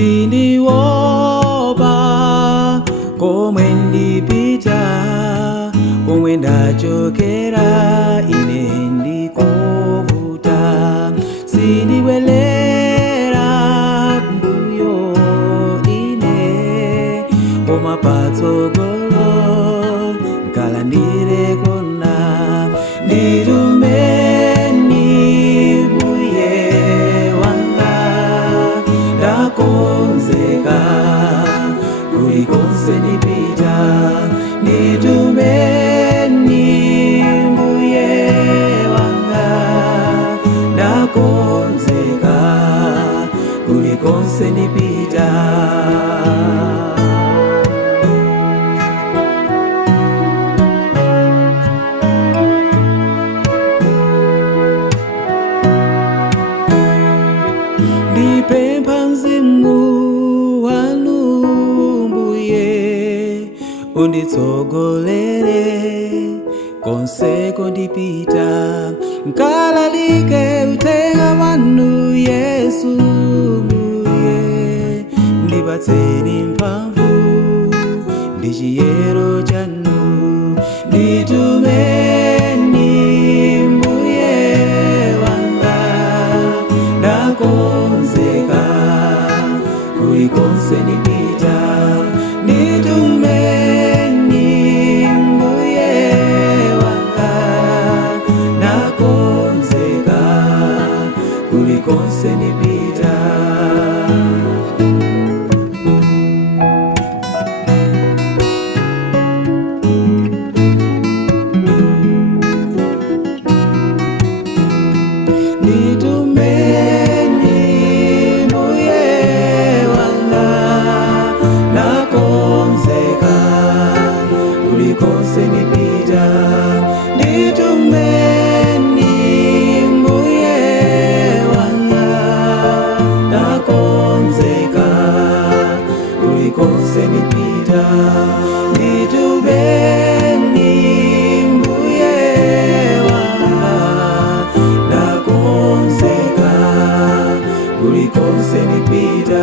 Sindiwopa komwe ndipita, komwe ndachokera ine ndikovuta. Sindibwelera mbuyo ine, koma patsogolo nkalandire kona. Nditumeni Mbuye wanga, ndakonzeka kulikonse ndipita. Nditumeni Mbuye wanga, ndakonzeka kulikonse ndipita. Ndipempha Mzimu wanu Mbuye, unditsogolere konseko ndipita. Nkalalike uthenga wanu Yesu Mbuye, ndipatseni mphamvu ndi chiyero chanu. Nditumeni Mbuye wanga, ndakonzeka kulikonse ndipita. Nditumeni Mbuye wanga, ndakonzeka kulikonse ndipita. Nditumeni Mbuye wanga, ndakonzeka kulikonse ndipita. Nditumeni Mbuye wanga, ndakonzeka kulikonse ndipita. Nditumeni Mbuye wanga, ndakonzeka kulikonse ndipita.